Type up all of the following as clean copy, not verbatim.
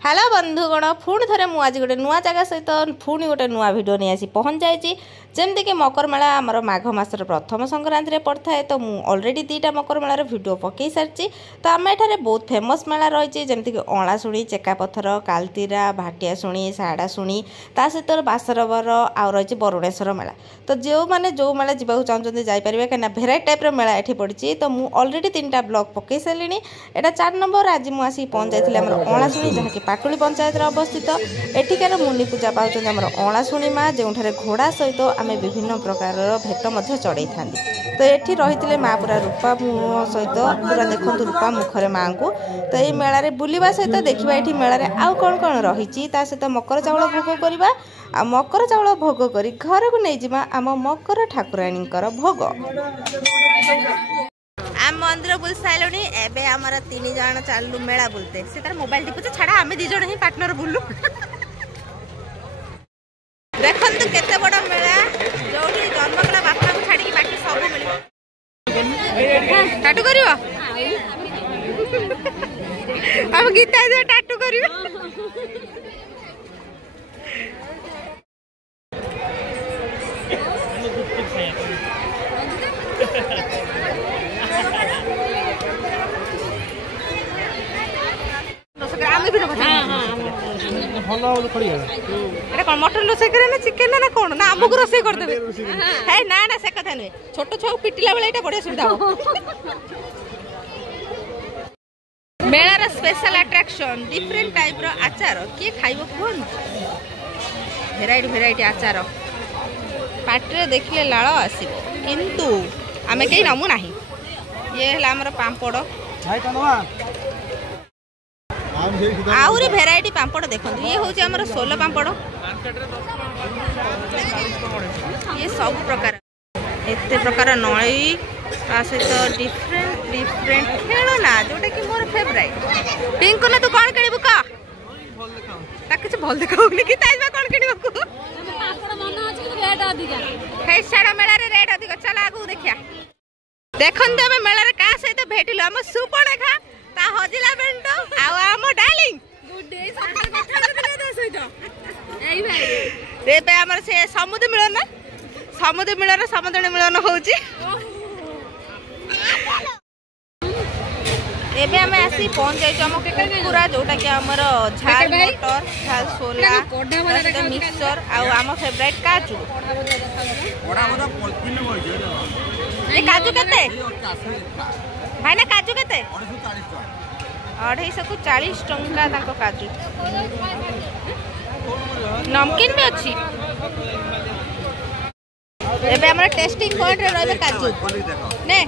Hello बंधुगण पुणी थे मुझे गोटे नुआ जगह सहित पुणी गोटे नुआ भिडियो नहीं आसी पहुँच जाइए जमती मकर मेला आमर माघ मासर प्रथम संक्रांति में पड़ता है। तो मुझे ऑलरेडी दुईटा मकर मेलार भिडियो पकई सारी। तो आम एठारे बहुत फेमस मेला रही जमीक अणाशुणी चेका पथर कालतीरा भाटियाशुणी साड़ाशुणी ता सहित बासरबर आउ रही बरुणेश्वर मेला। तो जो मैंने जो मेला जावाक चाहते जापर कहीं भेराइटी टाइप्र मेला ये पड़ी। तो मुझे ऑलरेडी 3टा ब्लॉग पकई सारे। यहाँ 4 नंबर आज मुझे पहुँच जाइए आम अणाशुणी जहाँकि पाटुली पंचायत अवस्थित। एठिकार मुनि पूजा पाँच आम अणाशुणी माँ जो घोड़ा सहित आम विभिन्न प्रकार भेट चढ़ई था। तो ये रही माँ पूरा रूपा मुह सहित पूरा देखो रूपा मुखरे माँ को। तो ये मेलारे बुलवा सहित देखा ये मेलारे आउ कौन कौन रही सहित मकर चाउल भोग करवा आ मकर चाउल भोग कर घर को नहीं जावा आम मकर ठाकुराणी भोग। आम मंदिर बुल सारे एवं आमर 3 जन चलू मेला बुलते से तार मोबाइल टिपुचे छाड़ा आम 2 जन ही पार्टनर बुलू। देखु केते बड़ मेला जो जन्म कला बापा को छाड़ी बाकी सब मिल टाटू कर हम गीता टाटू कर मटन रोसे करे ना चिकेन ना कौन ना आमको रोसे कर देबे है ना ना से कथा नहीं छोट छुआ पिटिला बेले एटा बढ़िया सुविधा हो। मेलार स्पेशल अट्रैक्शन डिफरेंट टाइप रो आचार किए खाइबो कोन भेराइटी आचार पाटे देखले लाळ आसीबो किंतु आमे कई नमु नाही। ये हला हमर पांपड़ आउरी भेराइटी पांपड़ देखो ये हूँ आमर सोल पांपड़ ये सब प्रकार एते प्रकार नई ता सहित डिफरेंट खेलना जोटा कि मोर फेवरेट पिंक ना तू कौन किणबू का किसी भल देखाऊनी कि ताइबा कौन किणबू हे सारा मेला रे रेट अधिक चल आगु देखिया देखन देबे मेला रे का सहित भेटिलो हम सुपणखा ता हजिला बेंटो आउ आम डार्लिंग गुड डे सकाळ बैठा दिले दे सहित एई भाई रे पे हमर से समुद्र मिलन समुद्र मिलन होउची। एबे हमें आसी पहुंच जाई हम पूरा जोटा कि हमर झाल मटर झाल सोला मिक्सचर आउ आम फेवरेट काजू बड़ा बड़ा पॉलिथिन होय ए काजू केते भाई ना काजू केते 240 टंका ताको काजू नमकीन भी अच्छी एबे हमरा टेस्टिंग पॉइंट रे रहबे काजू ने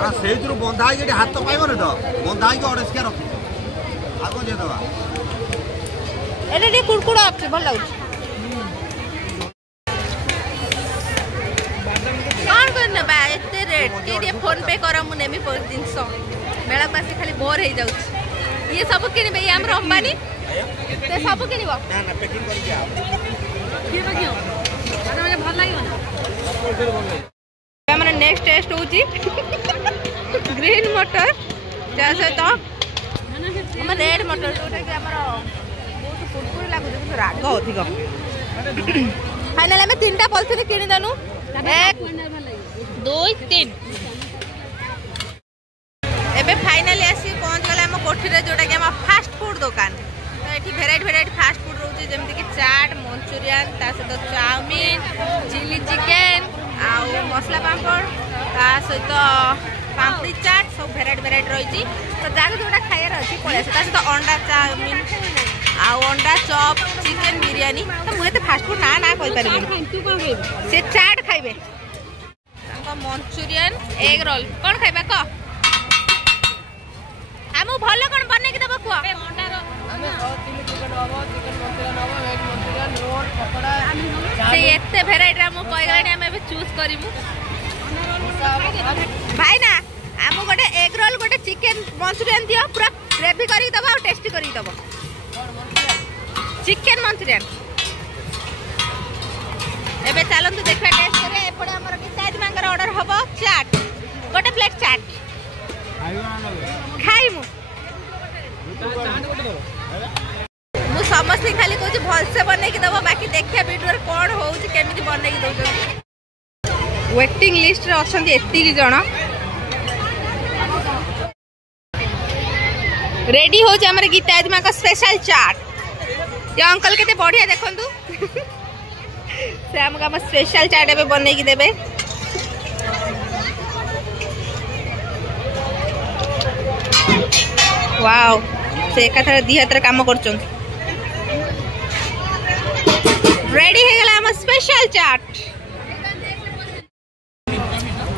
आ सेजरो बंधा के हाथ तो पाइबो न तो बंधा के ऑर्डर के रखी आगो दे दवा एने टे कुड़कुड़ा अछि भल लागछ कौन करना बा एते रेट के दे फोन पे करा मु नेमी पर 300 मेला पासी खाली बोर हे जाउछ ये सब किनिबे ये हमर अंबानी ते सब किनिबो ना ना पैकिंग कर के आओ के बगियो माने भल लागियो ना हमरा नेक्स्ट टेस्ट होची ग्रीन मटर जैसे तो हम रेड मटर जोटा कि हमर बहुत कुरकुरी लागु जे राग अधिक फाइनल में 3टा पॉलिथिन किनि दनु 1 2 3 एबे फाइनली आसी पहुंच गला हम कोठी रे जोटा कि हम फास्ट फूड दुकान। तो एठी भेराइटी फास्ट फूड रहउची जेमति कि चाट मंचूरियन ता सहित चाउमीन चिली चिकन आउ मसला पापड़ ता सहित पापड़ी चाट सब भेराइटी रही। तो जाके जोटा खाइर अच्छी पड़े ता सहित अंडा चाउमीन आउ अंडा चॉप चिकन बिरयानी। तो मुझे तो फास्ट फूड ना ना कहि पारिबे से चाट खाइबे मंचूरियन एग रोल कौन खाइबे क हमु भलो कोन बने के देबो कुआ से एते भेराइटी हम कहि गलानी हम एबे चूज करिमु भाई ना हमु गोटे एग रोल गोटे चिकन मंचूरियन दियो पूरा ग्रेवी करी दबो और टेस्टी करी दबो चिकन मंचूरियन। एबे चलंतु देखा टेस्ट करे एपडे हमर निताज मांगर ऑर्डर हबो चाट गोटे प्लेट चाट खाइमु मु समस्त खाली कहूँ भलसे बनई दब बाकी देखिए वीडियो कौन होउछि केमिति बनई दउछन। वेटिंग लिस्ट रे अछंती एतिकी जण रेडी हो हमर गीता आदमा का स्पेशल चाट। ये अंकल केते बढ़िया देखंतु से हमका हम स्पेशल चाट एबे बनई की देबे। वाओ से एकाथर दी हाथ रे काम करछन। रेडी हे गला हम स्पेशल चाट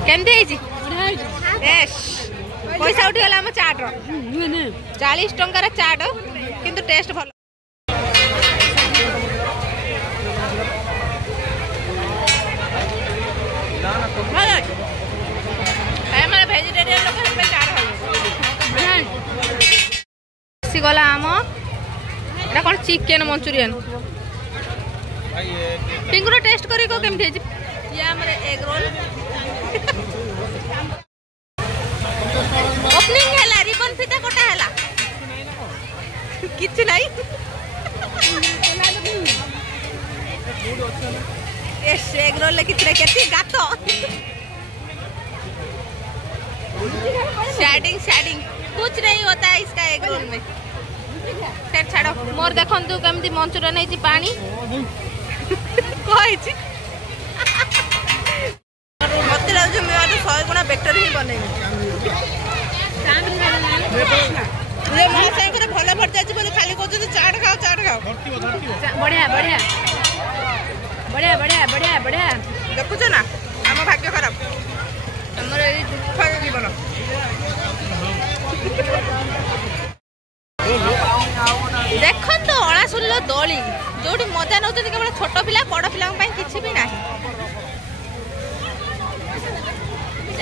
केमते हेछि यस पैसा उठी गला हम चाट रो 40 टंका चाट किंतु टेस्ट भल। भेजिटेरियन लोक चाट गला आम एटा कौन चिकेन मंचूरियन पिंकुर टेस्ट करी को केमथि हे ये हमर एग रोल ओपनिंग हैला रिबन फिटा कोटा हैला किछ नाही ए एग रोल ले किछ केती गातो शेडिंग कुछ नहीं होता है इसका एग रोल में। फिर छाड़ो मोर देखंतु केमती मंचूरियन है पानी मत लगे मैं 100 गुणा बेटर ही बने भल भर जाए खाली कहते चाट खाओ बढ़िया बढ़िया बढ़िया बढ़िया बढ़िया बढ़िया देखुच ना आम भाग्य खराब आमर जीवन देखो तो अणासुर दोली जो मजा नौ केवल छोट पिला बड़ पिला किसी भी ना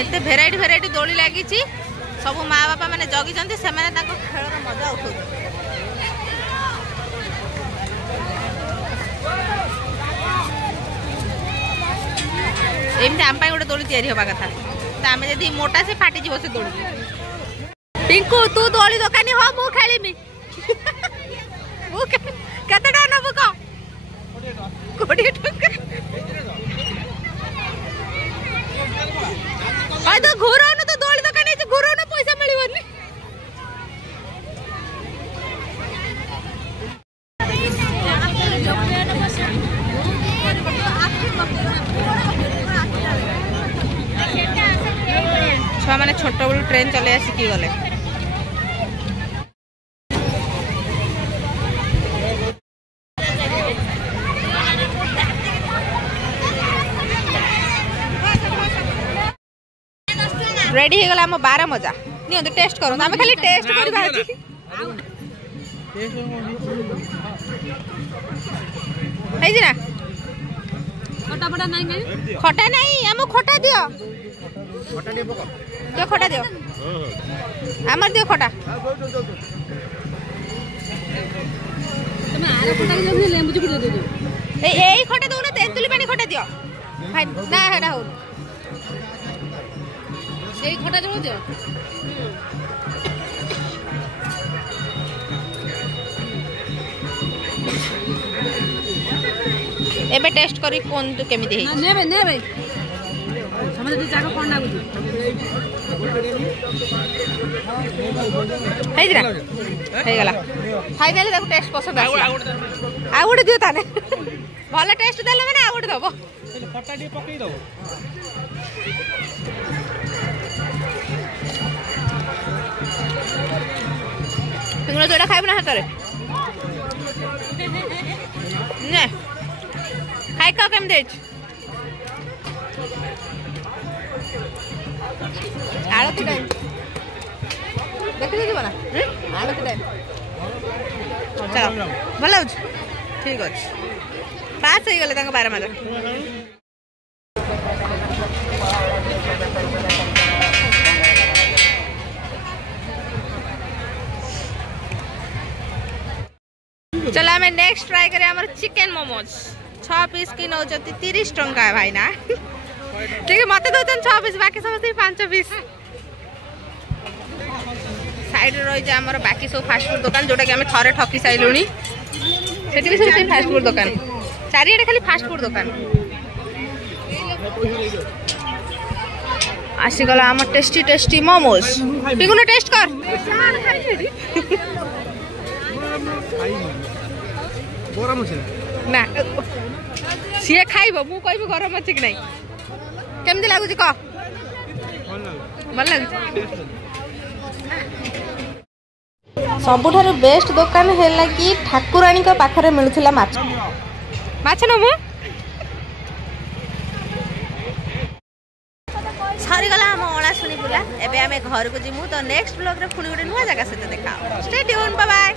एते भेराइटी दोली लगी सब माँ बापा मैंने जगी से खेल मजा उठा एमती आम गोटे दोली या कथा आम जब मोटा से फाटी से दोली पिंकू तू दोली दोकानी हो मु खेली केते टा नबु को 20 टका आ तो घुरानो तो दोली दोकानी से घुरानो पैसा मिलिबनी छुआ माने छोट बड़ ट्रेन चले सिखी गले रेडी हो गला हम 12 मजा नियो तो टेस्ट करो हम खाली टेस्ट करी भाजी है जी ना खटा नहीं हम खटा दियो दियो खटा दियो हमर दियो खटा तुम आरे खटा के लेंबू चिपुड़ी दे दियो एई खटा दो ना तेंतुली पानी खटा दियो भाई ना हेडा हो यही खटा जो दियो एबे टेस्ट करी कोन तो केमिति हे नेबे समझ दे जाको कोन लागु हे जरा हे गला खाई देले देखो टेस्ट पसंद आ आउड दियो ताने भले टेस्ट देले माने आउड दबो खटा डी पकई दबो पिंगुला तो खाइब ना हाथ रे ने खाई का केम देछ आलती टाइम देखि दिबो ना आलती टाइम चलो भला हो ठीक अछि पास हो गले तांग 12 मजा चलो हमें नेक्स्ट ट्राई करें हमारे चिकेन मोमोज 6 पीस की 30 टंका है भाई ना ठीक है मत दो 6 पीस बाकी समझते 5 पीस साइड रही आमर बाकी सब फास्टफुड दुकान जोटा कि आम थे ठकी सारूनी से भी सब फास्टफुड दुकान चारिड़े खाली फास्टफुड दुकान आसीगला आम टेस्टी टेस्टी मोमोज पिगुन टेस्ट कर ना सी खाइब मु कहबी गरम अच्छी कि नहीं केमती लगुच कह भल लगे सबुठारु बेस्ट दुकान है कि ठाकुराणी पाखरे मिलुथिला माछ माछ नमु सरीगला आम अला शुणी बुला एबे आमे घर को जिमु तो नेक्स्ट ब्लॉग रे पुणी गोटे नुआ जगह सहित देखा स्टे ट्यून बाय बाय।